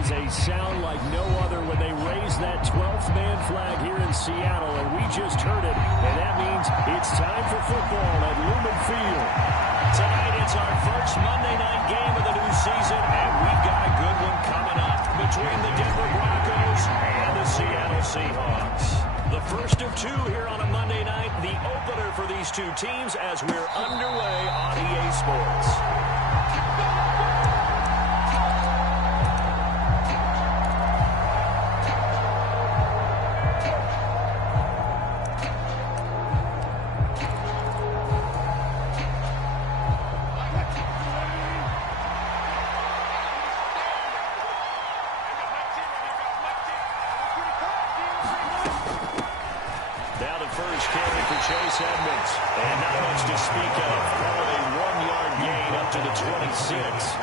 is a sound like no other when they raise that 12th man flag here in Seattle, and we just heard it, and that means it's time for football at Lumen Field. Tonight it's our first Monday night game of the new season, and we've got a good one coming up between the Denver Broncos and the Seattle Seahawks. The first of two here on a Monday night, the opener for these two teams as we're underway on EA Sports. Chase Edmonds, and not much to speak of. Call a 1-yard gain up to the 26.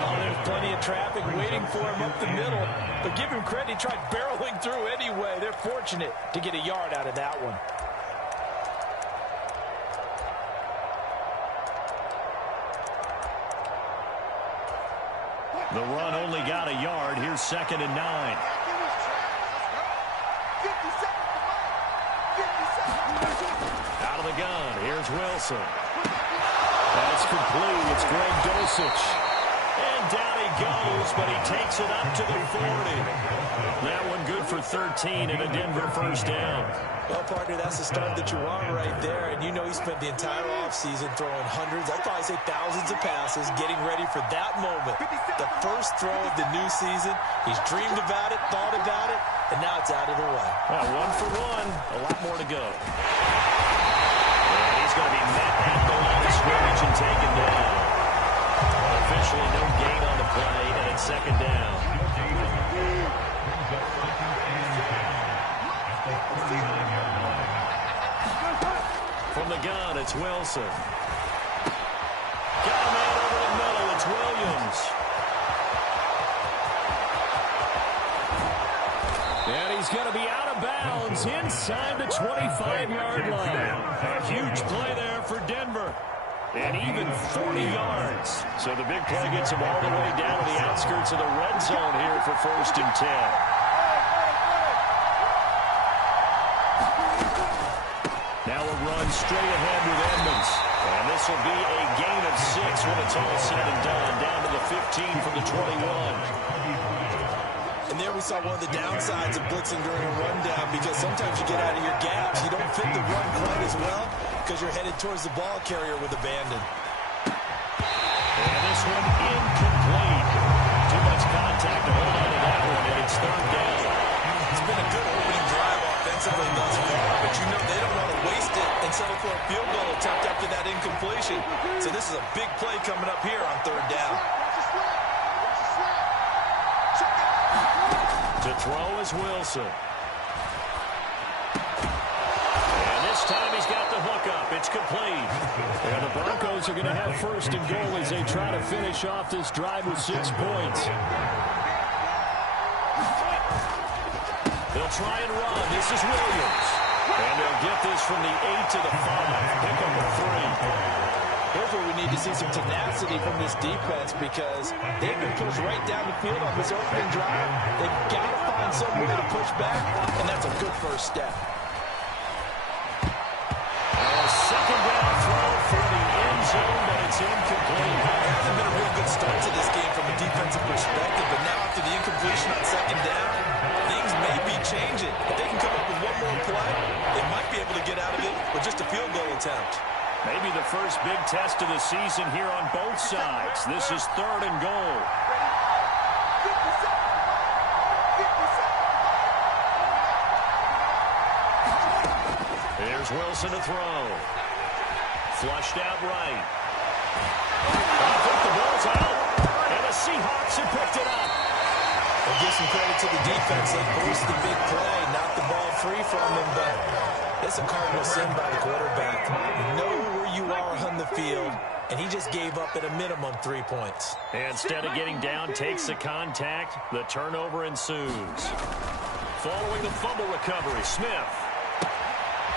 Oh, there's plenty of traffic waiting for him up the middle, but give him credit, he tried barreling through anyway. They're fortunate to get a yard out of that one. The run only got a yard. Here's 2nd and 9. Out of the gun, here's Wilson. That's complete. It's Greg Dulcich. And down he goes, but he takes it up to the 40. That one good for 13 and a Denver first down. Well, partner, that's the start that you want right there. And you know he spent the entire offseason throwing hundreds, I'd probably say thousands of passes, getting ready for that moment. The first throw of the new season. He's dreamed about it, thought about it, and now it's out of the way. Well, 1 for 1. A lot more to go. And he's going to be met at the line of scrimmage and taken down. Officially no gain on the play, and it's 2nd down. From the gun, it's Wilson. Got a man over the middle. It's Williams. And he's going to be out of bounds inside the 25-yard line. A huge play there for Denver. And even 40 yards. So the big play gets him all the way down to the outskirts of the red zone here for 1st and 10. Now a run straight ahead with Edmonds. And this will be a gain of 6 when it's all said and done. Down to the 15 from the 21. And there we saw one of the downsides of blitzing during a rundown, because sometimes you get out of your gaps. You don't fit the run quite as well because you're headed towards the ball carrier with abandon. And this one incomplete. Too much contact to hold on to that one, and it's 3rd down. It's been a good opening drive offensively thus far, but you know they don't want to waste it and settle for a field goal attempt after that incompletion. So this is a big play coming up here on 3rd down. To throw is Wilson. And this time he's got the hook up. It's complete. And the Broncos are going to have 1st and goal as they try to finish off this drive with 6 points. They'll try and run. This is Williams. And they'll get this from the 8 to the 5. Pick up a 3. Here's where we need to see some tenacity from this defense, because they've been pushed right down the field on this opening drive. They've got to find some way to push back, and that's a good first step. A 2nd down throw for the end zone, but it's incomplete. There hasn't been a real good start to this game from a defensive perspective, but now after the incompletion on 2nd down, things may be changing. If they can come up with one more play, they might be able to get out of it with just a field goal attempt. Maybe the first big test of the season here on both sides. This is 3rd and goal. Here's Wilson to throw. Flushed out right. I think the ball's out. And the Seahawks have picked it up. We'll give some credit to the defense. They forced the big play, knocked the ball free from them, but it's a cardinal sin by the quarterback. You know where you are on the field, and he just gave up at a minimum 3 points. Instead of getting down, takes the contact. The turnover ensues. Following the fumble recovery, Smith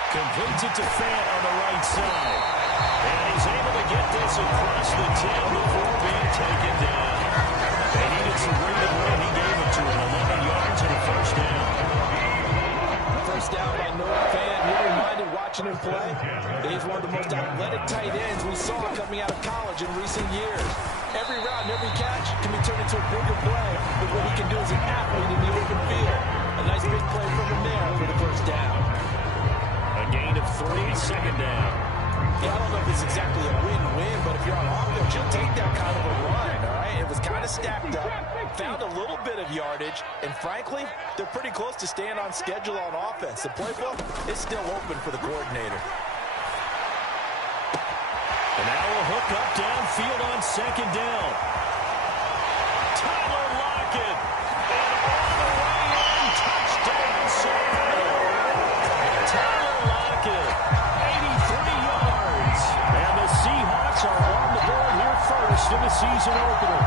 completes it to Fant on the right side. And he's able to get this across the 10 before being taken down. They needed a great win. He gave it to him. 11 yards and a first down. First down by Noah Fant. You're reminded watching him play. He's one of the most athletic tight ends we saw coming out of college in recent years. Every route and every catch can be turned into a bigger play with what he can do as an athlete in the open field. A nice big play from him there for the first down. A gain of 3, second down. Yeah, I don't know if it's exactly a win-win, but if you're on offense, you'll take that kind of a run, all right? It was kind of stacked up, found a little bit of yardage, and frankly, they're pretty close to staying on schedule on offense. The playbook is still open for the coordinator. And now a hook up downfield on second down. Tyler Lockett. And all the way in, touchdown, Seattle. Tyler Lockett, 83 yards. And the Seahawks are on the board here first in the season opener.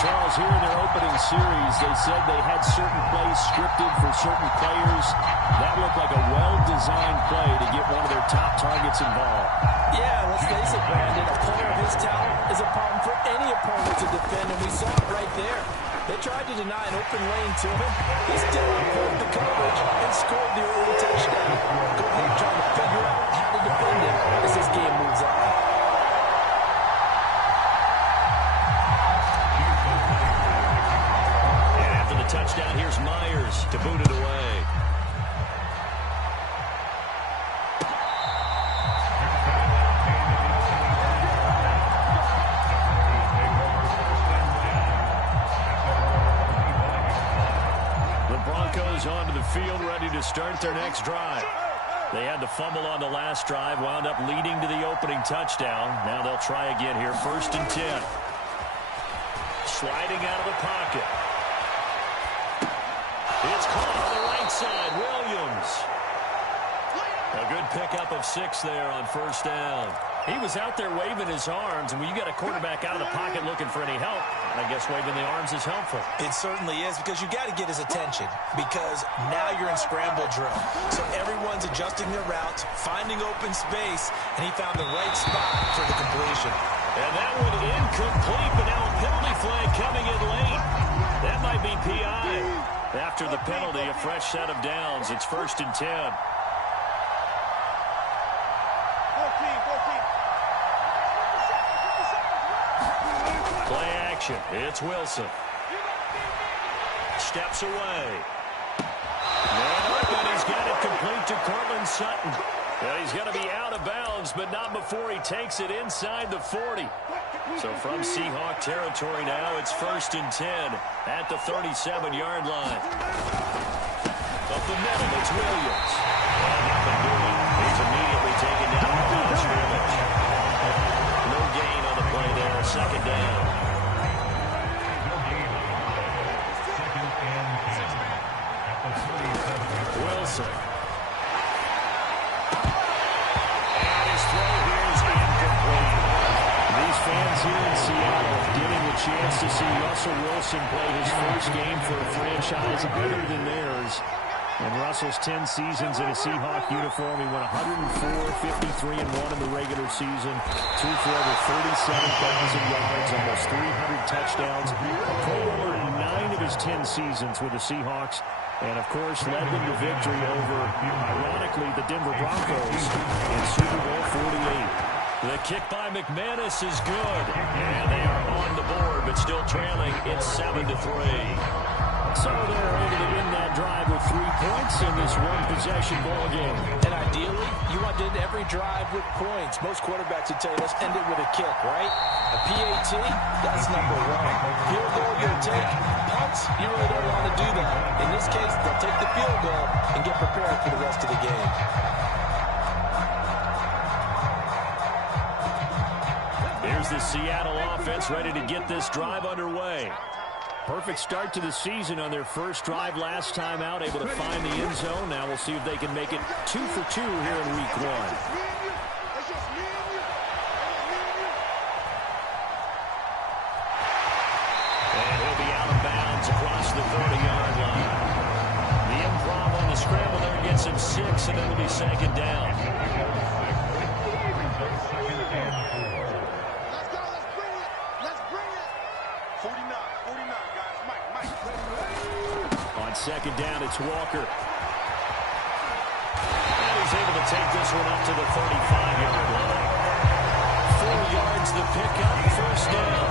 Charles, here in their opening series, they said they had certain plays scripted for certain players. That looked like a well-designed play to get one of their top targets involved. Yeah, let's face it, Brandon. A player of his talent is a problem for any opponent to defend, and we saw it right there. They tried to deny an open lane to him. He still outplayed the coverage and scored the early touchdown. Good luck trying to figure out how to defend him as this game moves on. Touchdown, here's Myers to boot it away. The Broncos onto the field, ready to start their next drive. They had the fumble on the last drive, wound up leading to the opening touchdown. Now they'll try again here, 1st and 10. Sliding out of the pocket. It's caught on the right side. Williams. A good pickup of 6 there on 1st down. He was out there waving his arms, and when you got a quarterback out of the pocket looking for any help, I guess waving the arms is helpful. It certainly is, because you got to get his attention, because now you're in scramble drill. So everyone's adjusting their routes, finding open space, and he found the right spot for the completion. And that one incomplete, but now a penalty flag coming in late. That might be PI. After the penalty, a fresh set of downs. It's 1st and 10. Play action. It's Wilson. Steps away. And he's got it complete to Cortland Sutton. Well, he's going to be out of bounds, but not before he takes it inside the 40. So from Seahawk territory now, it's 1st and 10 at the 37-yard line. Up the middle, it's Williams. And nothing doing. He's immediately taken down the line of scrimmage. No gain on the play there, 2nd down. Wilson. Fans here in Seattle getting the chance to see Russell Wilson play his first game for a franchise other than theirs. In Russell's 10 seasons in a Seahawk uniform, he went 104, 53-1 in the regular season, threw for over 37,000 yards, almost 300 touchdowns, a Pro Bowler in 9 of his 10 seasons with the Seahawks, and of course led them to victory over, ironically, the Denver Broncos in Super Bowl 48. The kick by McManus is good. And they are on the board, but still trailing. It's 7-3. So they're able to win that drive with 3 points in this one-possession ball game. And ideally, you want to end every drive with points. Most quarterbacks would tell you, let's end it with a kick, right? A PAT, that's number 1. Field goal, you'll take. Punts, you really don't want to do that. In this case, they'll take the field goal and get prepared for the rest of the game. Here's the Seattle offense ready to get this drive underway. Perfect start to the season on their first drive last time out, able to find the end zone. Now we'll see if they can make it 2 for 2 here in week 1. And he'll be out of bounds across the 30-yard line. The improv on the scramble there gets him 6, and it'll be 2nd down. second down, it's Walker. And he's able to take this one up to the 35-yard line. 4 yards the pickup, first down.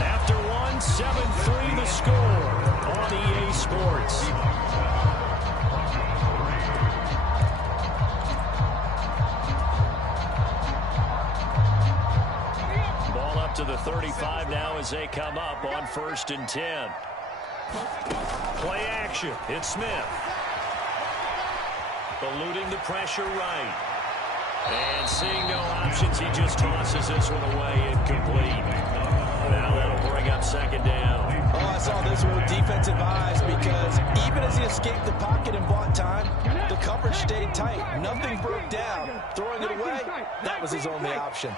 After 7-3 the score on EA Sports. Ball up to the 35 now as they come up on 1st and 10. Play action. It's Smith. Eluding the pressure right. And seeing no options, he just tosses this one away, incomplete. Now that'll bring up second down. Oh, I saw this one with defensive eyes because even as he escaped the pocket and bought time, the coverage stayed tight. Nothing broke down. Throwing it away, that was his only option.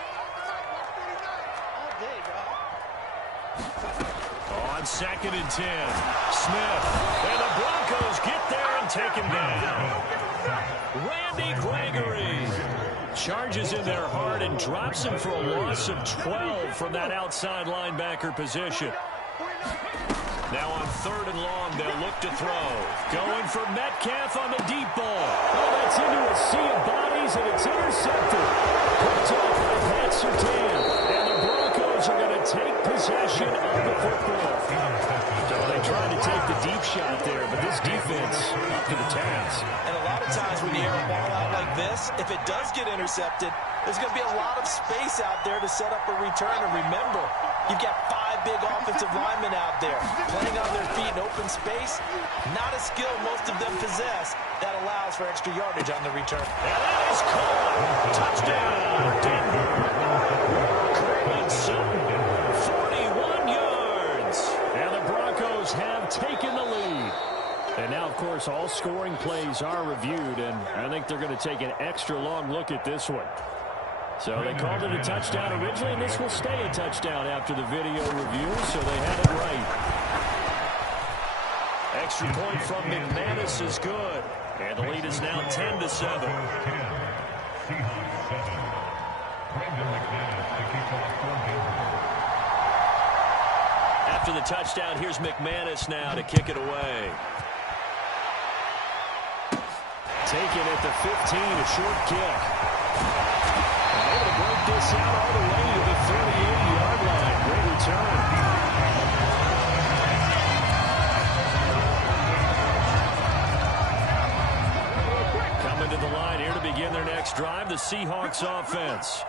On 2nd and 10, Smith. And the Broncos get there and take him down. Randy Gregory charges in there hard and drops him for a loss of 12 from that outside linebacker position. Now on 3rd and long, they'll look to throw. Going for Metcalf on the deep ball. Oh, that's into a sea of bodies, and it's intercepted. Picked off by Pat Surtain. And the Broncos are going to take possession of the football. So they tried to take the deep shot there, but this defense up to the task. And a lot of times when you air a ball out like this, if it does get intercepted, there's going to be a lot of space out there to set up a return. And remember, you've got 5 big offensive linemen out there playing on their feet in open space. Not a skill most of them possess that allows for extra yardage on the return. And that is caught. Touchdown, Denver. Cortland Sutton, 41 yards. And the Broncos have taken the lead. And now, of course, all scoring plays are reviewed, and I think they're going to take an extra long look at this one. So they called it a touchdown originally, and this will stay a touchdown after the video review, so they had it right. Extra point from McManus is good, and the lead is now 10-7. After the touchdown, here's McManus now to kick it away. Taken at the 15, a short kick. And able to break this out all the way to the 38-yard line. Great return. Coming to the line here to begin their next drive, the Seahawks offense.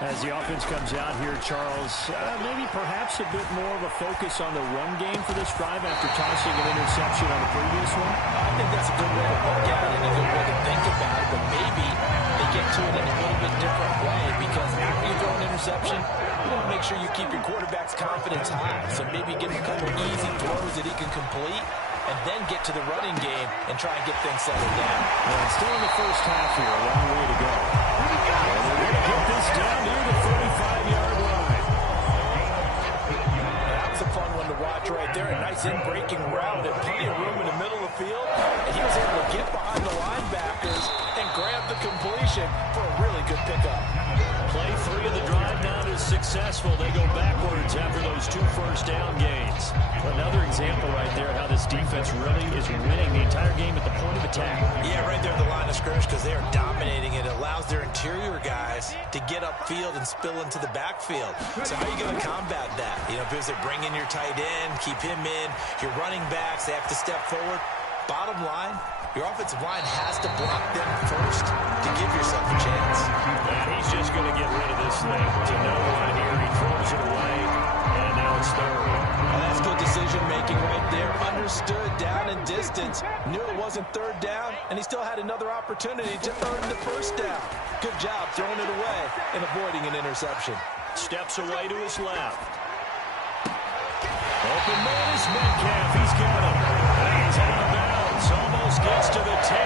As the offense comes out here, Charles, maybe perhaps a bit more of a focus on the run game for this drive after tossing an interception on the previous one? I think that's a good way to look at it and a good way to think about it, but maybe they get to it in a little bit different way because after you throw an interception, you want to make sure you keep your quarterback's confidence high. So maybe give him a couple easy throws that he can complete and then get to the running game and try and get things settled down. Well, still in the first half here, a long way to go. And they're going to get this down near the 35-yard line. That was a fun one to watch right there. A nice in-breaking route and plenty of room in the middle of the field. And he was able to get behind the linebackers and grab the completion for a really good pickup. Play 3 of the drive not as successful. They go backwards after those 2 first-down gains. Another example right there how this defense really is winning the entire game at the point of attack. Yeah, right there at the line of scrimmage because they are dominating it. It allows their interior guys to get upfield and spill into the backfield. So how are you going to combat that? You know, because they bring in your tight end, keep him in. Your running backs, they have to step forward. Bottom line, your offensive line has to block them first to give yourself a chance. And he's just going to get rid of this thing to no one here. He throws it away, and now it's third. Well, that's good decision-making right there. Understood down and distance. Knew it wasn't third down, and he still had another opportunity to earn the first down. Good job throwing it away and avoiding an interception. Steps away to his left. Open man is Metcalf. He's got him. And he's out of bounds. Almost gets to the 10.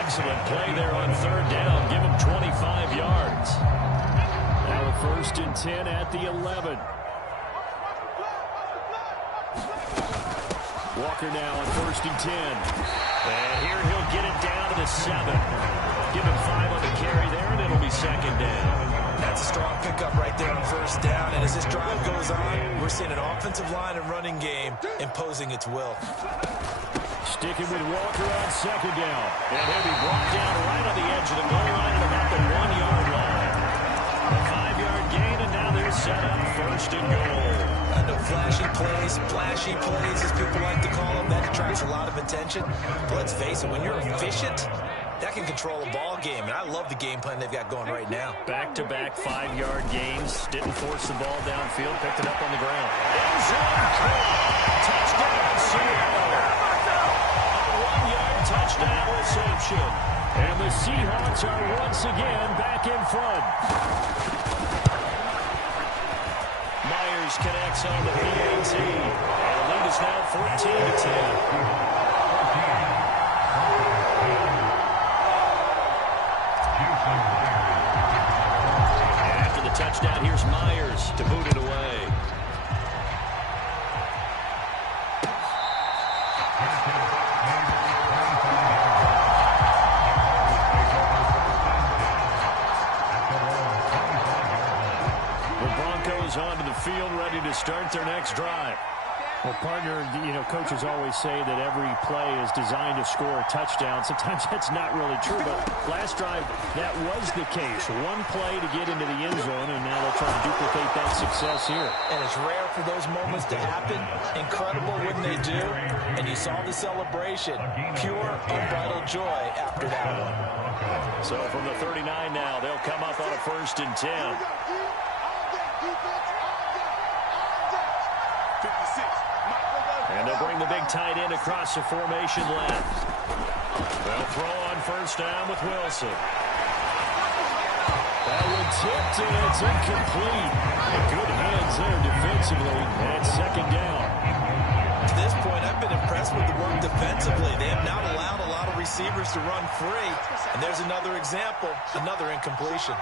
Excellent play there on third down. Give him 25 yards. Now a 1st and 10 at the 11. Walker now on 1st and 10. And here he'll get it down to the 7. Give him 5 on the carry there, and it'll be there on first down, and as this drive goes on, we're seeing an offensive line and running game imposing its will. Sticking with Walker on second down. And he'll be brought down right on the edge of the goal line at about the 1-yard line. A 5-yard gain, and now they're set up first and goal. I know flashy plays, as people like to call them, that attracts a lot of attention. But let's face it, when you're efficient, that can control a ball game, and I love the game plan they've got going right now. Back-to-back 5-yard gains. Didn't force the ball downfield. Picked it up on the ground. End zone caught. Touchdown, Seattle. A 1-yard touchdown reception. And the Seahawks are once again back in front. Myers connects on the PAT. And the lead is now 14-10. Touchdown, here's Myers to boot it away. The Broncos onto the field, ready to start their next drive. Well, partner, coaches always say that every play is designed to score a touchdown. Sometimes that's not really true, but last drive, that was the case. One play to get into the end zone, and now they'll try to duplicate that success here. And it's rare for those moments to happen. Incredible when they do. And you saw the celebration. Pure, unbridled joy after that one. So from the 39 now, they'll come up on a 1st and 10. And they'll bring the big tight end across the formation left. They'll throw on first down with Wilson. That one tipped, and it's incomplete. And good hands there defensively, and second down. To this point, I've been impressed with the work defensively. They have not allowed a lot of receivers to run free. And there's another example, another incompletion.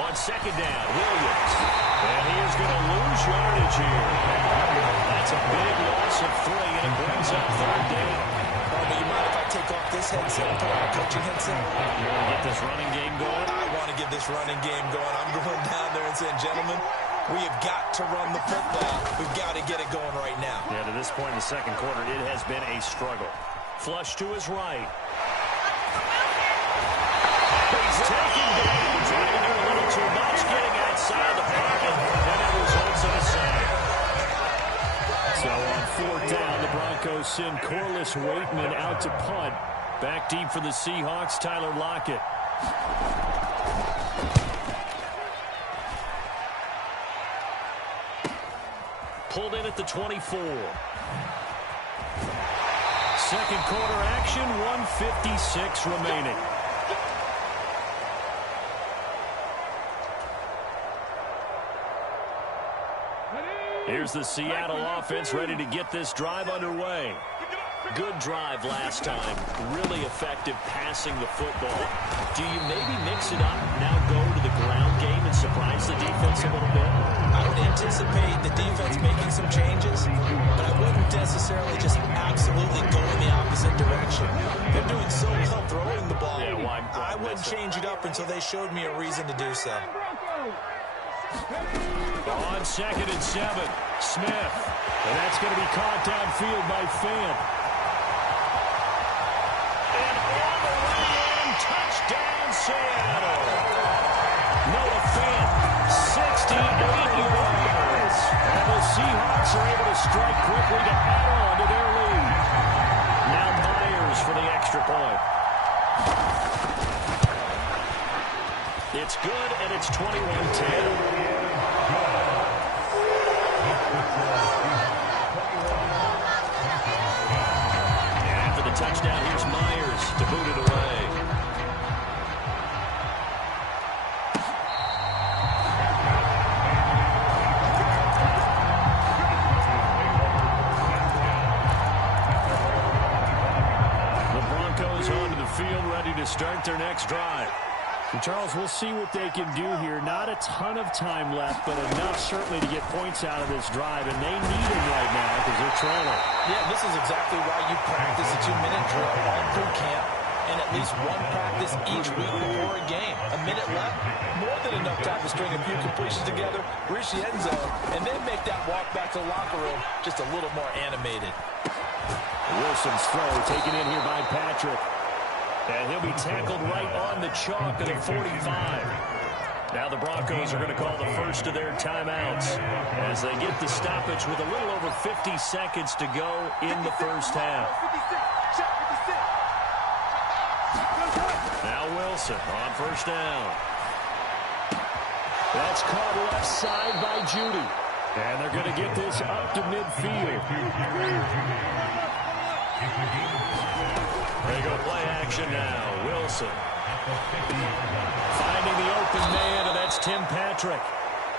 On second down, Williams. And he is going to lose yardage here. That's a big loss of 3, and it brings up third down. Do you mind if I take off this headset and put on a coaching headset? You want to get this running game going? I want to get this running game going. I'm going down there and saying, gentlemen, we have got to run the football. We've got to get it going right now. Yeah, to this point in the second quarter, it has been a struggle. Flush to his right. He's taken down, trying to do a little too much, getting outside the pocket, and it results in a sack. So on 4th down, the Broncos send Corliss Waitman out to punt. Back deep for the Seahawks, Tyler Lockett. Pulled in at the 24. Second quarter action, 1:56 remaining. Here's the Seattle offense ready to get this drive underway. Good drive last time. Really effective passing the football. Do you maybe mix it up, now go to the ground game and surprise the defense a little bit? I would anticipate the defense making some changes, but I wouldn't necessarily just absolutely go in the opposite direction. They're doing so well throwing the ball. Yeah, why I wouldn't change it up until they showed me a reason to do so. On 2nd and 7, Smith. And that's going to be caught downfield by Fant. And all the way in, touchdown Seattle. Noah Fant, 68 yards. And the Seahawks are able to strike quickly to add on to their lead. Now Myers for the extra point. It's good, and it's 21-10. And for the touchdown, here's Myers to boot it away. The Broncos onto the field, ready to start their next drive. And Charles, we'll see what they can do here. Not a ton of time left, but enough certainly to get points out of this drive, and they need them right now because they're trailing. Yeah, this is exactly why you practice a 2-minute drill all through camp and at least one practice each week before a game. A minute left, more than enough time to string a few completions together, reach the end zone, and then make that walk back to the locker room just a little more animated. Wilson's throw taken in here by Patrick. And he'll be tackled right on the chalk at the 45. Now the Broncos are going to call the first of their timeouts as they get the stoppage with a little over 50 seconds to go in the first half. Now Wilson on first down. That's caught left side by Judy. And they're going to get this up to midfield. They go play action now. Wilson finding the open man, and that's Tim Patrick.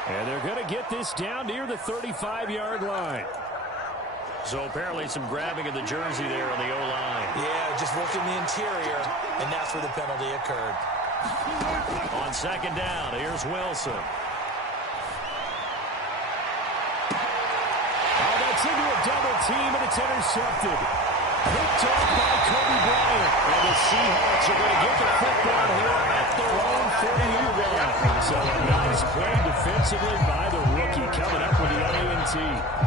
And they're going to get this down near the 35-yard line. So apparently some grabbing of the jersey there on the O-line. Yeah, just working the interior, and that's where the penalty occurred. On second down, here's Wilson. Oh, that's into a double team, and it's intercepted. Picked off by Kobe Bryant. And the Seahawks are going to get the football here at their own 40-yard line. So a nice play defensively by the rookie coming up with the INT.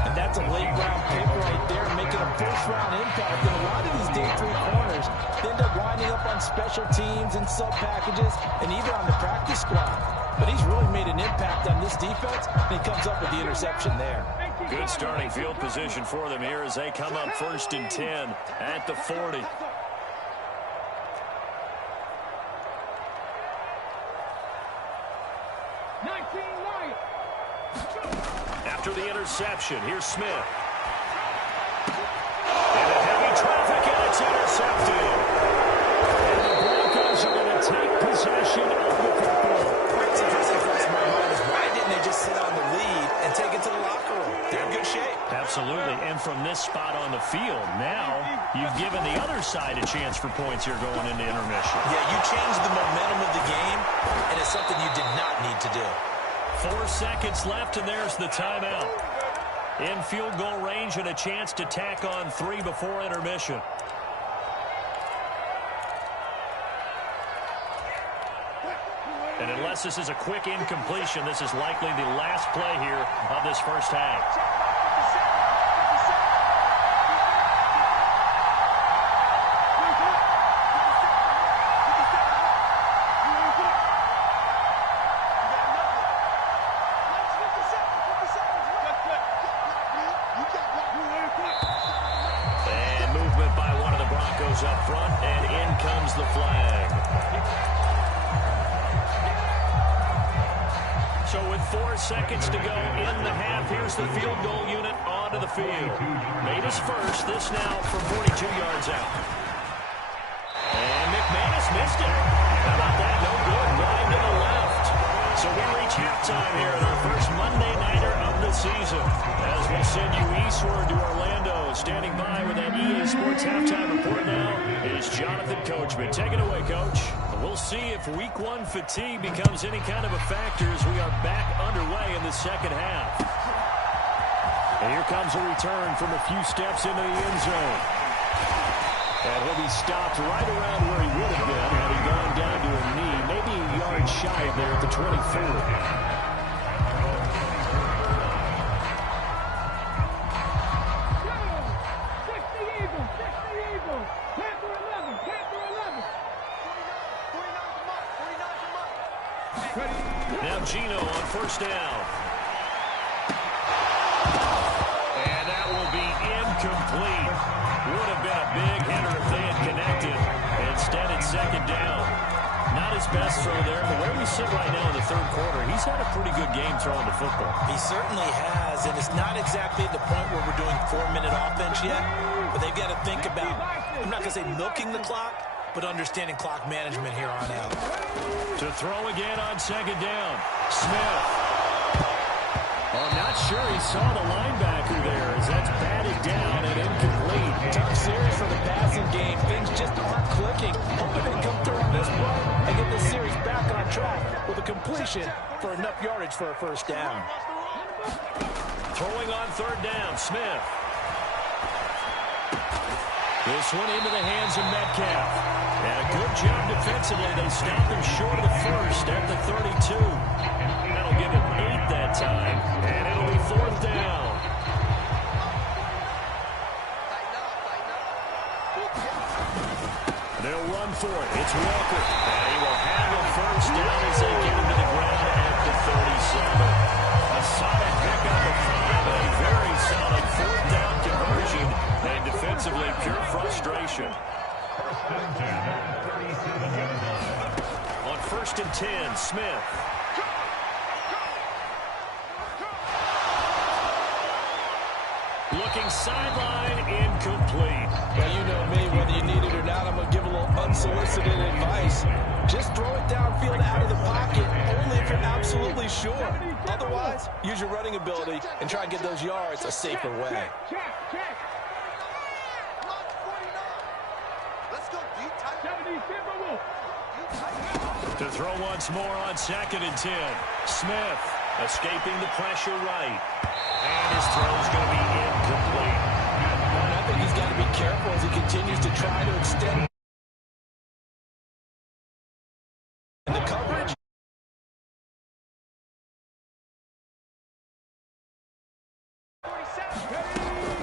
And that's a late-round pick right there, making a first-round impact. And a lot of these day three corners end up winding up on special teams and sub-packages and even on the practice squad. But he's really made an impact on this defense, and he comes up with the interception there. Good starting field position for them here as they come up 1st and 10 at the 40. After the interception, here's Smith. And a heavy traffic, and it's intercepted. And the Broncos are going to take possession of the football. Why didn't they just sit on the lead and take it to the locker room? They're in good shape. Absolutely, and from this spot on the field, now you've given the other side a chance for points here going into intermission. Yeah, you changed the momentum of the game, and it's something you did not need to do. 4 seconds left, and there's the timeout. In field goal range and a chance to tack on 3 before intermission. And unless this is a quick incompletion, this is likely the last play here of this first half. And movement by one of the Broncos up front, and in comes the flag. So with 4 seconds to go in the half, here's the field goal unit onto the field. Made his first, this now from 42 yards out. And McManus missed it. How about that? No good. Wide to the left. So we reach halftime here in our first Monday Nighter of the season. As we send you eastward to Orlando, standing by with that EA Sports halftime report now is Jonathan Coachman. Take it away, Coach. We'll see if Week 1 fatigue becomes any kind of a factor as we are back underway in the second half. And here comes a return from a few steps into the end zone. And he'll be stopped right around where he would have been had he gone down to a knee, maybe a yard shy of there at the 24. Now Gino on first down. And that will be incomplete. Would have been a big hitter if they had connected. Instead, it's second down. Not his best throw there, but where we sit right now in the third quarter, he's had a pretty good game throwing the football. He certainly has, and it's not exactly the point where we're doing 4-minute offense yet, but they've got to think about, I'm not going to say milking the clock, but understanding clock management here on out. To throw again on second down. Smith. Well, I'm not sure he saw the linebacker there as that's batted down and incomplete. Tough series for the passing game. Things just aren't clicking. Hoping they come through on this play and get this series back on track with a completion for enough yardage for a first down. Throwing on third down, Smith. This one into the hands of Metcalf. And a good job defensively. They stop him short of the first at the 32. That'll give him 8 that time. And it'll be 4th down. They'll run for it. It's Walker. And he will have a first down as they get him to the ground at the 37. A solid pickup of 5 and a very solid 4th down conversion. And defensively, pure frustration. On 1st and 10, Smith. Looking sideline, incomplete. Well, you know me, whether you need it or not, I'm going to give a little unsolicited advice. Just throw it downfield out of the pocket, only if you're absolutely sure. Otherwise, use your running ability and try and get those yards a safer way. To throw once more on 2nd and 10. Smith escaping the pressure right. And his throw is going to be incomplete. And I think he's got to be careful as he continues to try to extend the coverage.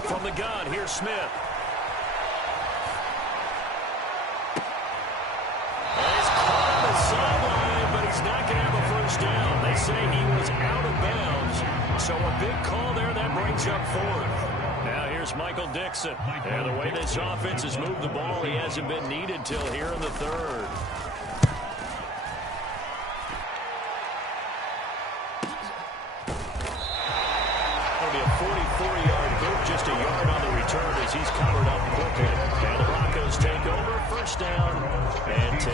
From the gun, here's Smith. Sideline, but he's not going to have a first down. They say he was out of bounds. So a big call there that brings up 4th. Now here's Michael Dixon. And the way this offense has moved the ball, he hasn't been needed till here in the 3rd. That'll be a 44-yard boot, just a yard on the return as he's covered up quickly. And the Broncos take over, 1st down and 10.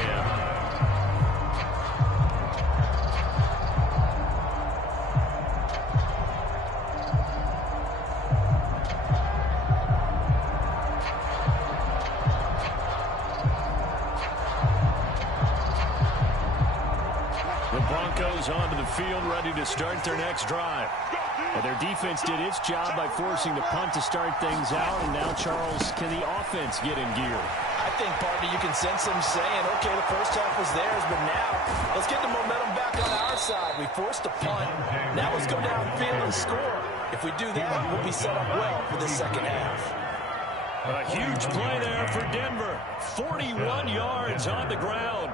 Onto the field, ready to start their next drive. Well, their defense did its job by forcing the punt to start things out, and now, Charles, can the offense get in gear? I think, partner, you can sense them saying, okay, the first half was theirs, but now let's get the momentum back on our side. We forced a punt. Now let's go downfield and score. If we do that, we'll be set up well for the second half. A huge play there for Denver. 41 yards on the ground.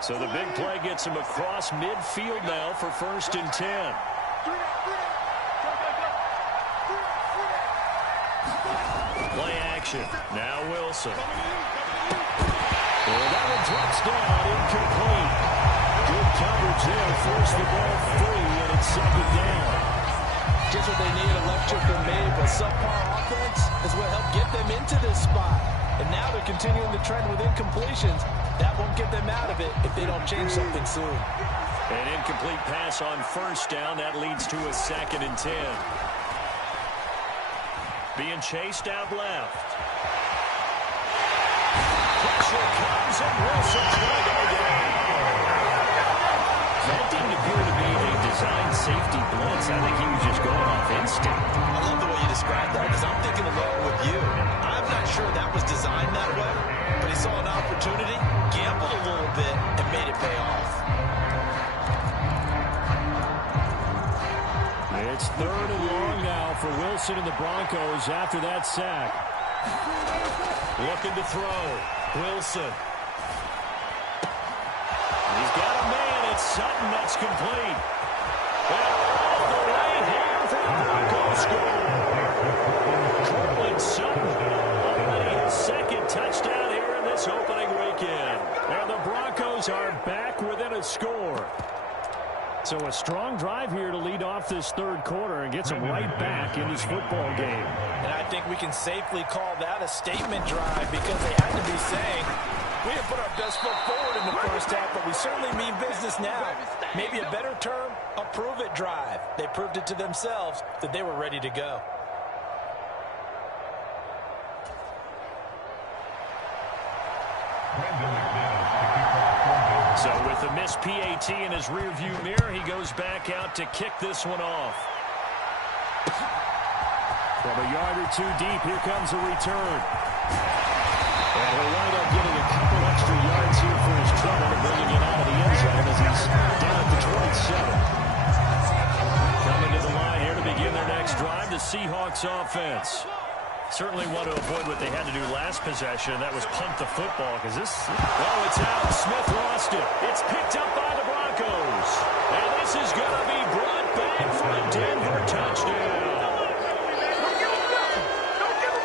So the big play gets him across midfield now for 1st and 10. Play action. Now Wilson. Well, that one drops down, incomplete. Good coverage there. Force the ball free, and it's 2nd down. Just what they need, a lecture from me, but subpar offense is what helped get them into this spot. And now they're continuing the trend with incompletions. That won't get them out of it if they don't change something soon. An incomplete pass on 1st down. That leads to a 2nd and 10. Being chased out left. Pressure comes, and Wilson's going to go down. That didn't appear to be a designed safety blitz. I think he was just going off instinct. I love the way you described that, because I'm thinking along with you. I'm not sure that was designed that way, but he saw an opportunity, gambled a little bit, and made it pay off. It's 3rd and long now for Wilson and the Broncos after that sack. Looking to throw. Wilson. He's got a man. It's Sutton. That's complete. And all the way here for the Broncos score. Cortland Sutton already his 2nd touchdown here in this opening weekend. And the Broncos are back within a score. So a strong drive here to lead off this 3rd quarter and gets them right back in this football game. And I think we can safely call that a statement drive, because they had to be saying, we didn't put our best foot forward in the first half, but we certainly mean business now. Maybe a better term, a prove-it drive. They proved it to themselves that they were ready to go. So with a missed PAT in his rearview mirror, he goes back out to kick this one off. From a yard or two deep, here comes a return. And he'll wind up getting a couple extra yards here for his trouble, bringing it out of the end zone as he's down at the 27. Coming to the line here to begin their next drive, the Seahawks offense. Certainly want to avoid what they had to do last possession, and that was punt the football, because this, well, it's out. Smith lost it. It's picked up by the Broncos. And this is going to be brought back for a Denver touchdown.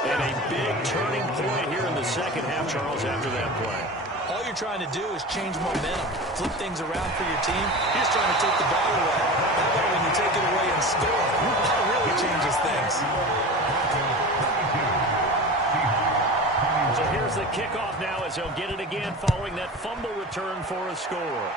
And a big turning point here in the second half, Charles, after that play. All you're trying to do is change momentum, flip things around for your team. You're just trying to take the ball away. That way, when you take it away and score, that really changes things. So here's the kickoff now as he'll get it again following that fumble return for a score.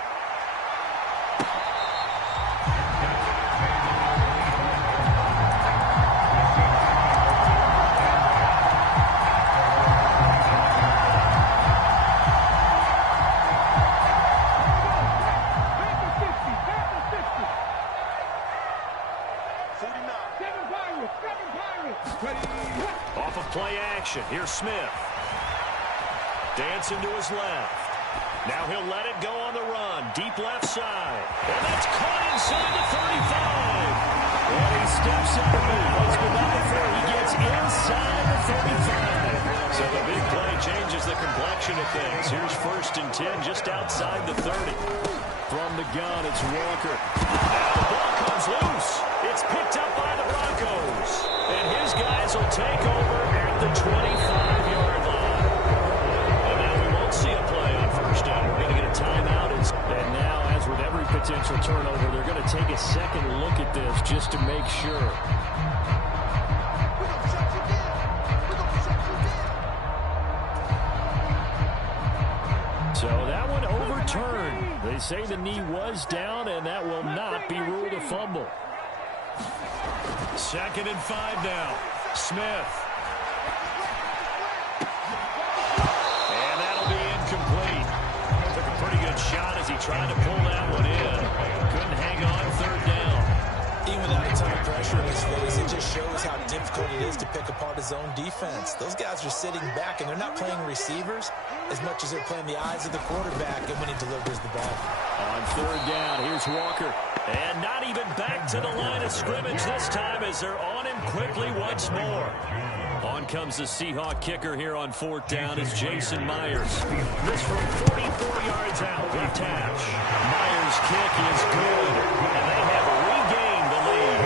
Off of play action, here's Smith. Dancing to his left. Now he'll let it go on the run. Deep left side. And that's caught inside the 35. And he steps out of it. Goes for number 4. He gets inside the 35. So the big play changes the complexion of things. Here's 1st and 10 just outside the 30. From the gun, it's Walker. Now the ball comes loose. It's picked up by the Broncos. And his guys will take over at the 25-yard line. And now we won't see a play on 1st down. We're going to get a timeout. And now, as with every potential turnover, they're going to take a second look at this just to make sure. So that one overturned. They say the knee was down, and that will not be ruled a fumble. 2nd and 5 now. Smith. And that'll be incomplete. Took a pretty good shot as he tried to pull that one in. Couldn't hang on 3rd down. Even without a ton of pressure in his face, it just shows how difficult it is to pick apart his own defense. Those guys are sitting back, and they're not playing receivers as much as they're playing the eyes of the quarterback and when he delivers the ball. On 3rd down, here's Walker. And not even back to the line of scrimmage this time as they're on him quickly once more. On comes the Seahawk kicker here on 4th down is Jason Myers. This from 44 yards out. Left hash. Myers' kick is good. And they have regained the lead.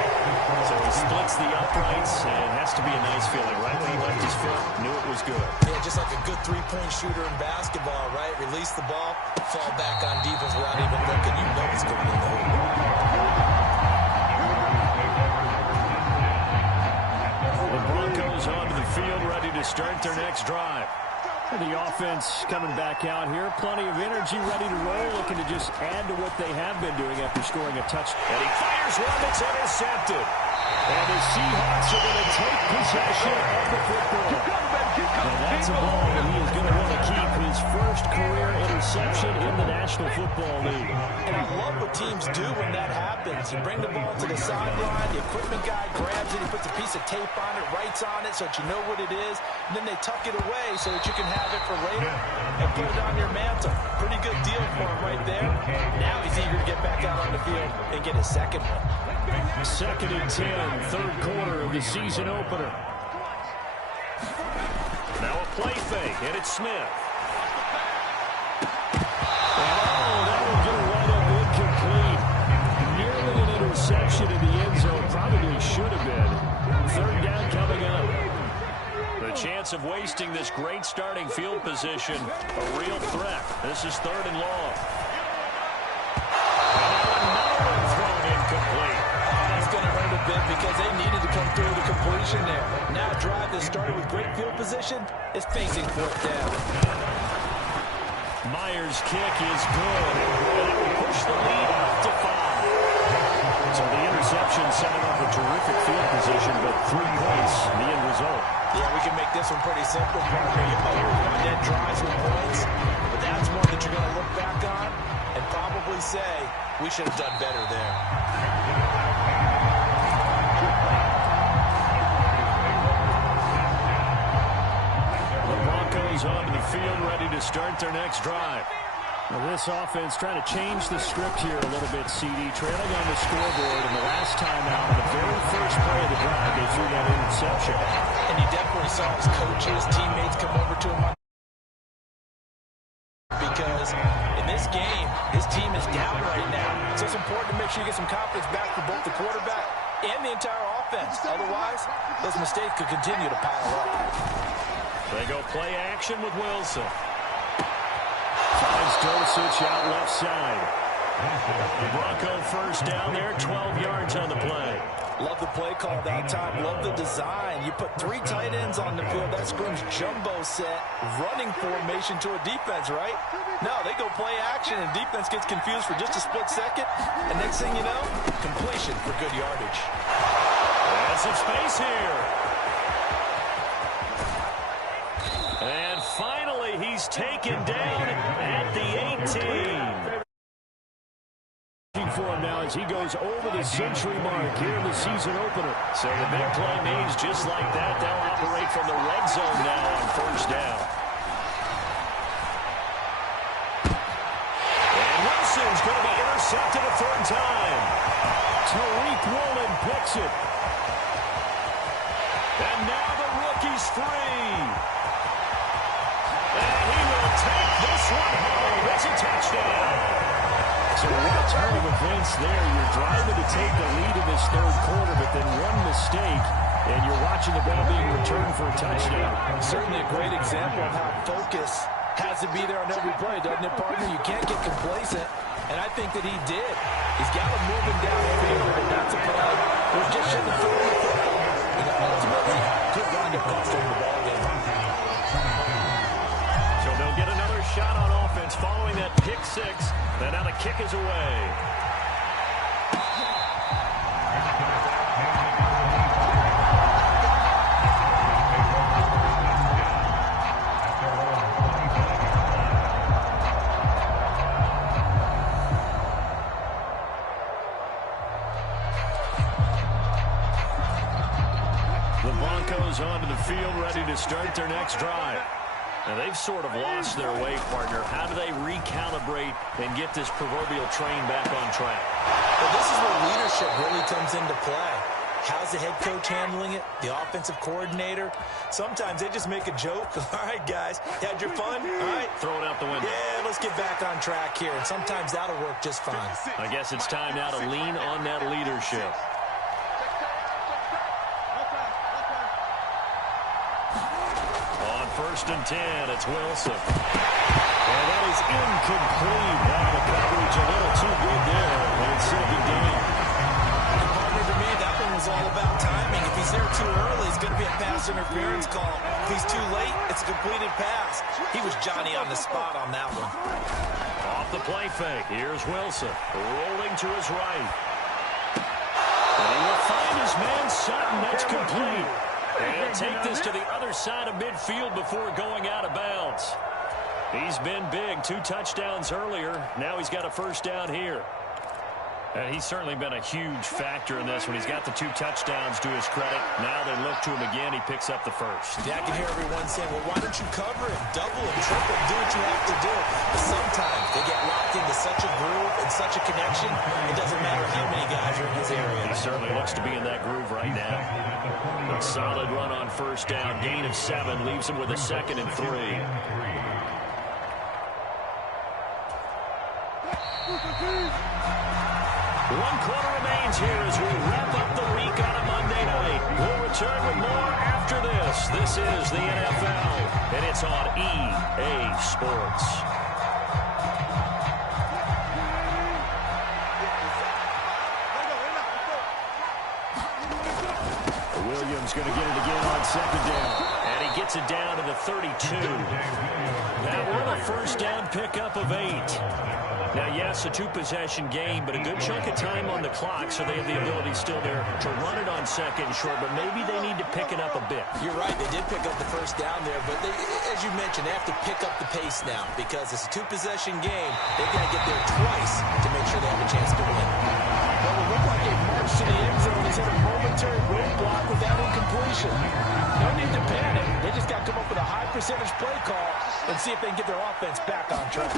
So he splits the uprights, and it has to be a nice feeling. Right when he left his foot, knew it was good. Yeah, just like a good three-point shooter in basketball, right? Release the ball, fall back on defense without even looking. You know it's going in the hoop. The Broncos onto the field, ready to start their next drive. The offense coming back out here. Plenty of energy, ready to roll, looking to just add to what they have been doing after scoring a touchdown. And he fires one that's intercepted. And the Seahawks are going to take possession of the football. And that's a ball that he is going to want to keep, his first career interception in the National Football League. And I love what teams do when that happens. You bring the ball to the sideline, the equipment guy grabs it, he puts a piece of tape on it, writes on it so that you know what it is, and then they tuck it away so that you can have it for later and put it on your mantle. Pretty good deal for him right there. Now he's eager to get back out on the field and get his second one. 2nd and 10, 3rd quarter of the season opener. Now a play fake, and it's Smith. Oh, that will get right up incomplete. Nearly an interception in the end zone. Probably should have been. 3rd down coming up. The chance of wasting this great starting field position, a real threat. This is 3rd and long. Another one thrown incomplete. That's going to hurt a bit because they needed to come through the completion there. Now a drive that started with great field position is facing 4th down. Myers' kick is good, and it will push the lead up to 5. So the interception set him up a terrific field position, but 3 points in the end result. Yeah, we can make this one pretty simple, partner. You always want to end drives with points, but that's one that you're going to look back on and probably say, we should have done better there. onto the field, ready to start their next drive. Well, this offense trying to change the script here a little bit, CD. Trailing on the scoreboard, and the last time out, on the very first play of the drive, they threw that interception. And you definitely saw his coaches, teammates come over to him because in this game, his team is down right now. So it's important to make sure you get some confidence back for both the quarterback and the entire offense. Otherwise, those mistakes could continue to pile up. They go play action with Wilson. Finds Dulcich out left side. The Bronco first down there, 12 yards on the play. Love the play call that time. Love the design. You put 3 tight ends on the field. That screams jumbo set, running formation to a defense, right? No, they go play action, and defense gets confused for just a split second. And next thing you know, completion for good yardage. That's some space here. And finally, he's taken down at the 18. For him now as he goes over the century mark here in the season opener. So the big play means just like that, they'll operate from the red zone now on first down. And Wilson's going to be intercepted a third time. Tariq Woolen picks it. And now the rookie's free. And he will take this one home. It's a touchdown. So what a turn of events there. You're driving to take the lead in this third quarter, but then one mistake, and you're watching the ball being returned for a touchdown. Certainly a great example of how focus has to be there on every play, doesn't it, partner? You can't get complacent, and I think that he did. He's got him moving down the field, and that's a play. It was just shouldn't have thrown the football. And ultimately, could wind up costing the ball game. So they'll get another shot on offense following that pick six. And now the kick is away. The Broncos onto the field, ready to start their next drive. Now, they've sort of lost their way, partner. How do they recalibrate and get this proverbial train back on track? Well, this is where leadership really comes into play. How's the head coach handling it? The offensive coordinator? Sometimes they just make a joke. All right, guys, had your fun? All right. Throw it out the window. Yeah, let's get back on track here. And sometimes that'll work just fine. I guess it's time now to lean on that leadership. First and 10, it's Wilson. And that is incomplete. Now the coverage a little too good there, and it's second down. And partner, to me, that one was all about timing. If he's there too early, it's going to be a pass interference call. If he's too late, it's a completed pass. He was Johnny on the spot on that one. Off the play fake, here's Wilson, rolling to his right. And he will find his man Sutton. That's complete. And he'll take this to the other side of midfield before going out of bounds. He's been big. 2 touchdowns earlier. Now he's got a first down here. And he's certainly been a huge factor in this when he's got the 2 touchdowns to his credit. Now they look to him again. He picks up the first. Yeah, I can hear everyone saying, well, why don't you cover him? Double him, triple him, do what you have to do. But sometimes they get locked into such a groove and such a connection, it doesn't matter how many guys are in his area. He certainly looks to be in that groove right now. A solid run on first down. Gain of 7 leaves him with a 2nd and 3. One quarter remains here as we wrap up the week on a Monday night. We'll return with more after this. This is the NFL, and it's on EA Sports. Williams going to get it again on second down. And he gets it down to the 32. That one a first down pickup of 8. Now, yes, a 2-possession game, but a good chunk of time on the clock, so they have the ability still there to run it on second and short, but maybe they need to pick it up a bit. You're right. They did pick up the first down there, but they, as you mentioned, they have to pick up the pace now because it's a 2-possession game. They've got to get there twice to make sure they have a chance to win. Well, it looked like a march to the end zone has hit a momentary roadblock with that incompletion. No need to panic. They just got to come up with a high percentage play call and see if they can get their offense back on track.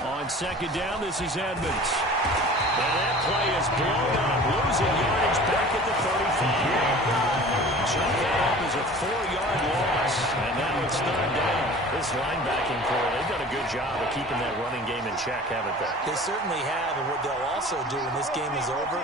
On second down, this is Edmonds. And that play is blown up, losing yardage back at the 35. Chuck that up as a 4-yard loss, and now it's third down. This linebacking core, they've done a good job of keeping that running game in check, haven't they? They certainly have, and what they'll also do when this game is over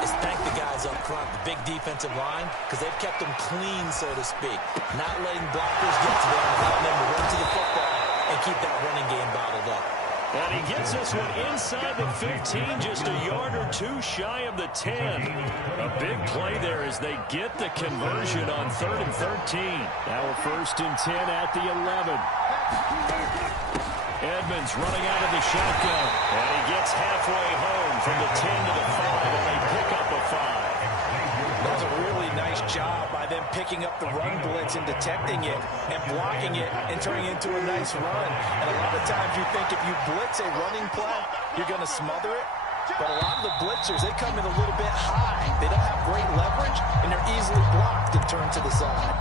is thank the guys up front, the big defensive line, because they've kept them clean, so to speak, not letting blockers get to them, allowing them to run to the football and keep that running game bottled up. And he gets this one inside the 15, just a yard or two shy of the 10. A big play there as they get the conversion on 3rd and 13. Now a 1st and 10 at the 11. Edmonds running out of the shotgun. And he gets halfway home from the 10 to the 5, and they pick up a 5. That was a really nice job by them picking up the run blitz and detecting it and blocking it and turning it into a nice run. And a lot of times you think if you blitz a running play, you're going to smother it. But a lot of the blitzers, they come in a little bit high. They don't have great leverage, and they're easily blocked and turned to the side.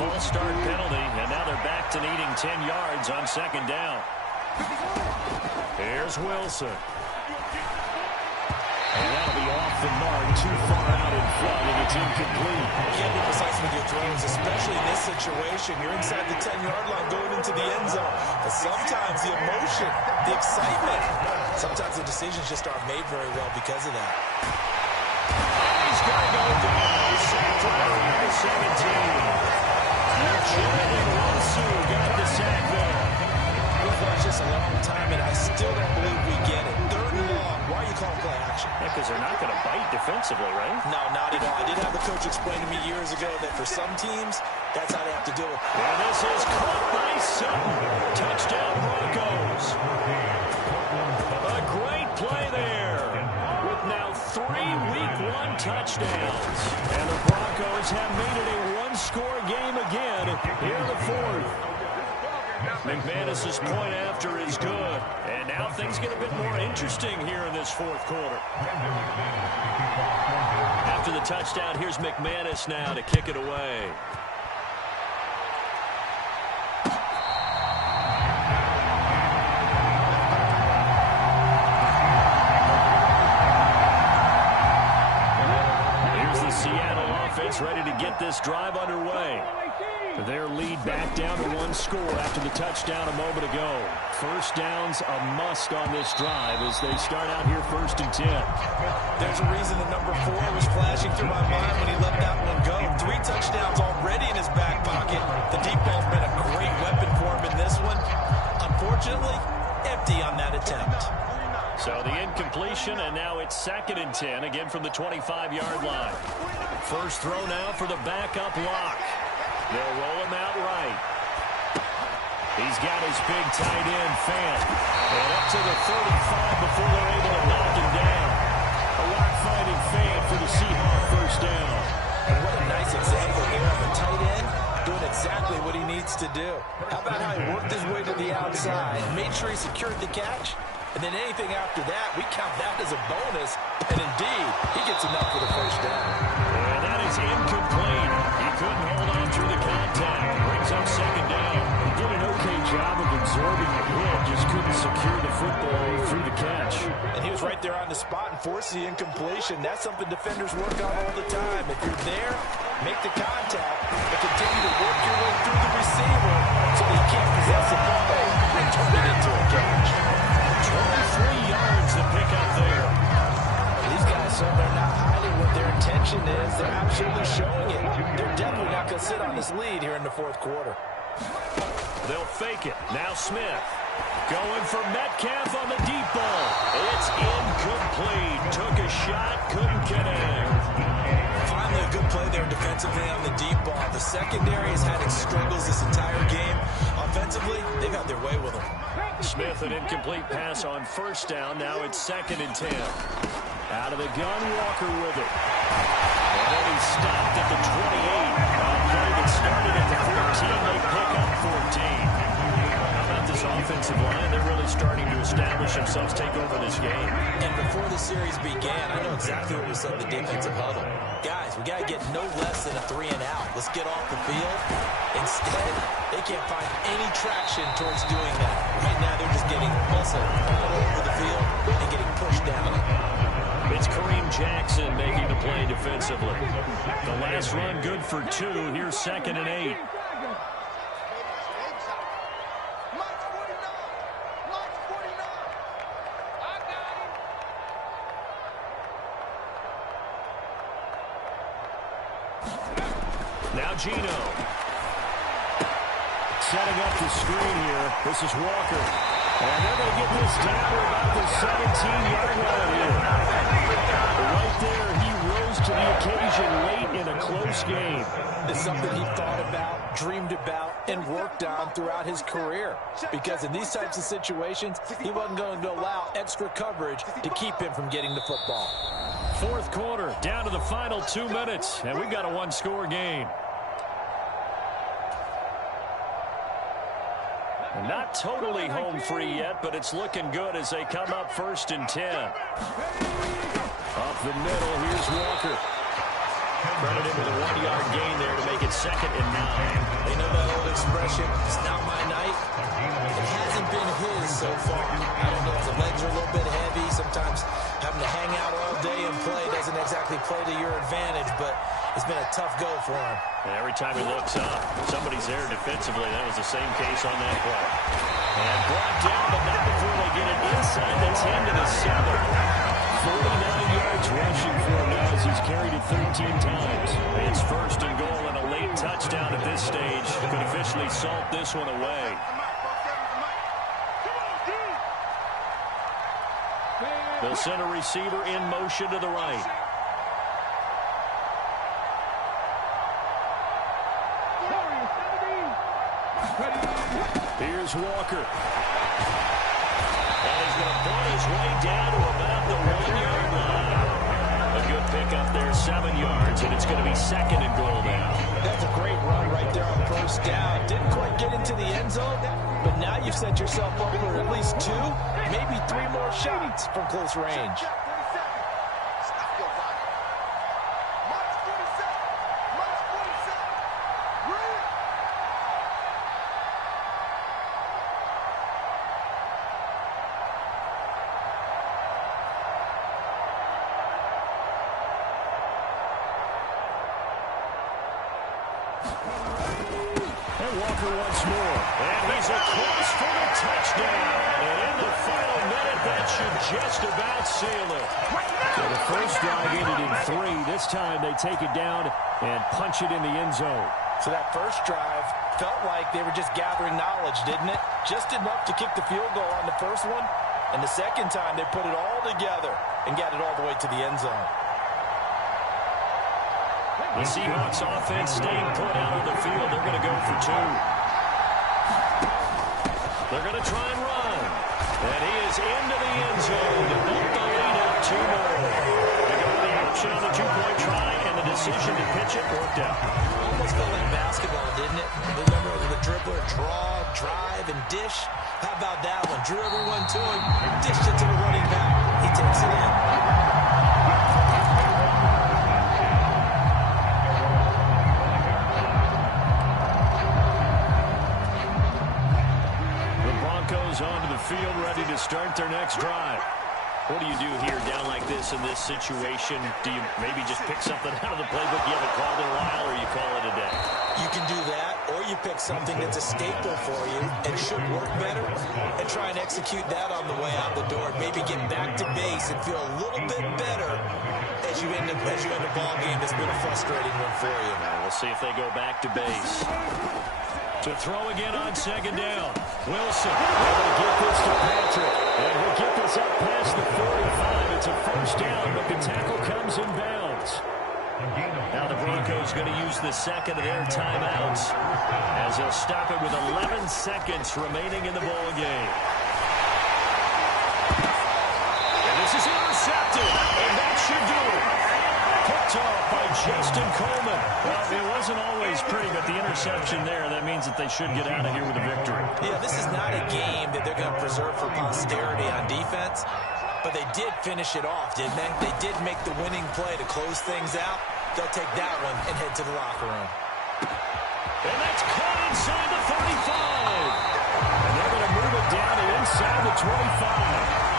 False start penalty, and now they're back to needing 10 yards on second down. Here's Wilson. And that'll be off the mark, too far out in front, and it's incomplete. You can't be precise with your throws, especially in this situation. You're inside the 10-yard line going into the end zone. But sometimes the emotion, the excitement, sometimes the decisions just aren't made very well because of that. He's got to go down. Sacked right around the 17. Jonathan Wilson got the sack there. We've watched this a long time, and I still don't believe we get it. 3rd and long. Why are you calling play action? Yeah, because they're not going to bite defensively, right? No, not at all. I did have the coach explain to me years ago that for some teams, that's how they have to do it. And this is caught by Sutton. Touchdown Broncos. A great play there with now 3 Week 1 touchdowns. And the Broncos have made it a one-score game again here in the 4th. McManus's point after is good. And now things get a bit more interesting here in this 4th quarter. After the touchdown, here's McManus now to kick it away. Here's the Seattle offense ready to get this drive underway. Their lead back down to 1 score after the touchdown a moment ago. First down's a must on this drive as they start out here 1st and 10. There's a reason the number 4 was flashing through my mind when he let that one go. 3 touchdowns already in his back pocket. The deep ball's been a great weapon for him in this one. Unfortunately, empty on that attempt. So the incompletion, and now it's 2nd and 10, again from the 25-yard line. First throw now for the backup Locke. They'll roll him out right. He's got his big tight end, Fant. And up to the 35 before they're able to knock him down. A Locke finding Fant for the Seahawks first down. And what a nice example there of a tight end doing exactly what he needs to do. How about how he worked his way to the outside, made sure he secured the catch, and then anything after that, we count that as a bonus. And indeed, he gets enough for the first down. And that is incomplete. He couldn't hold on through the contact. Brings up second down. He did an okay job of absorbing the hit, just couldn't secure the football through the catch. And he was right there on the spot and forced the incompletion. That's something defenders work on all the time. If you're there, make the contact, but continue to work your way through the receiver so that he can't possess the football and turn it into a catch. 23 yards to pick up there. These guys, so they're not hiding what their intention is. They're absolutely showing it. They're definitely not going to sit on this lead here in the 4th quarter. They'll fake it. Now Smith going for Metcalf on the deep ball. It's incomplete. Took a shot, couldn't connect. Finally a good play there defensively on the deep ball. The secondary has had its struggles this entire game. Offensively, they've had their way with them. Smith, an incomplete pass on first down. Now it's 2nd and 10. Out of the gun, Walker with it. And then he stopped at the 28. A play that started at the 14. How about this offensive line? They're really starting to establish themselves, take over this game. And before the series began, I know exactly what we said in the defensive huddle. Guys, we got to get no less than a 3 and out. Let's get off the field. Instead, they can't find any traction towards doing that. Right now, they're just getting muscle all over the field and getting pushed down. It's Kareem Jackson making the play defensively. The last run good for 2. Here's 2nd and 8. Now Gino. Setting up the screen here. This is Walker. And they're going to get this down to about the 17-yard line here. Right there, he rose to the occasion late in a close game. It's something he thought about, dreamed about, and worked on throughout his career. Because in these types of situations, he wasn't going to allow extra coverage to keep him from getting the football. 4th quarter, down to the final 2 minutes, and we've got a 1-score game. And not totally home free yet, but it's looking good as they come up 1st and 10. Up the middle, here's Walker. Credit him with a 1-yard gain there to make it 2nd and 9. They know that old expression, it's not my night. It hasn't been his so far. I don't know if the legs are a little bit heavy. Sometimes having to hang out all day and play doesn't exactly play to your advantage, but it's been a tough go for him. And every time he looks up, somebody's there defensively. That was the same case on that play. And brought down, but not before they get it inside the 10 to the 7. 49 yards rushing for him now as he's carried it 13 times. It's 1st and goal and a late touchdown at this stage. Could officially salt this one away. They'll send a receiver in motion to the right. Here's Walker. And he's going to pull his way down to about the 1-yard line. A good pickup there, 7 yards, and it's going to be 2nd and goal now. That's a great run right there on 1st down. Didn't quite get into the end zone, but now you've set yourself up for at least 2, maybe 3 more shots from close range. And Walker once more. And he's across for the touchdown. And in the final minute, that should just about seal it. So the first drive ended in 3. This time they take it down and punch it in the end zone. So that first drive felt like they were just gathering knowledge, didn't it? Just enough to kick the field goal on the first one. And the second time they put it all together and got it all the way to the end zone. The Seahawks offense staying put out on the field. They're going to go for 2. They're going to try and run. And he is into the end zone to bump the lead up 2 more. They go with the option on the 2-point try, and the decision to pitch it worked out. Almost felt like basketball, didn't it? Remember the dribbler, draw, drive, and dish? How about that one? Drew everyone to him, dished it to the running back. He takes it in. Onto the field, ready to start their next drive. What do you do here down like this in this situation? Do you maybe just pick something out of the playbook you haven't called in a while, or you call it a day? You can do that, or you pick something that's a staple for you and should work better and try and execute that on the way out the door. Maybe get back to base and feel a little bit better as you end a ball game that's been a frustrating one for you. We'll see if they go back to base. To throw again on 2nd down. Wilson able to get this to Patrick. And he'll get this up past the 45. It's a 1st down, but the tackle comes in bounds. Now the Broncos going to use the 2nd of their timeouts as they'll stop it with 11 seconds remaining in the ball game. And this is intercepted, and that should do it. Picked off by Justin Coleman. Well, it wasn't always pretty, but the interception there, that means that they should get out of here with a victory. Yeah, this is not a game that they're going to preserve for posterity on defense, but they did finish it off, didn't they? They did make the winning play to close things out. They'll take that one and head to the locker room. And that's caught inside the 35. And they're going to move it down to inside the 25.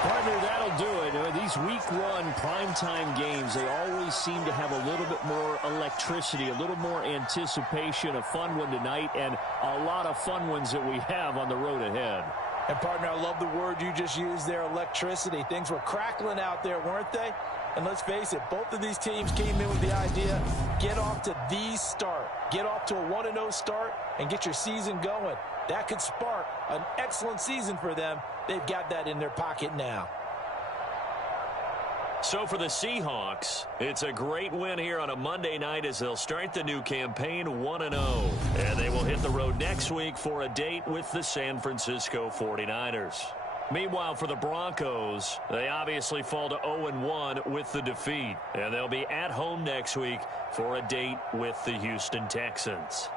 Partner, that'll do it. These week one primetime games, they always seem to have a little bit more electricity, a little more anticipation. A fun one tonight, and a lot of fun ones that we have on the road ahead. And, partner, I love the word you just used there, electricity. Things were crackling out there, weren't they? And let's face it, both of these teams came in with the idea, get off to the start. Get off to a 1-0 start and get your season going. That could spark an excellent season for them. They've got that in their pocket now. So for the Seahawks, it's a great win here on a Monday night as they'll start the new campaign 1-0. And they will hit the road next week for a date with the San Francisco 49ers. Meanwhile, for the Broncos, they obviously fall to 0-1 with the defeat. And they'll be at home next week for a date with the Houston Texans.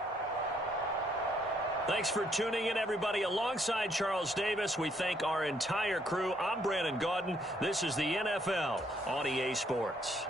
Thanks for tuning in, everybody. Alongside Charles Davis, we thank our entire crew. I'm Brandon Gaudin. This is the NFL on EA Sports.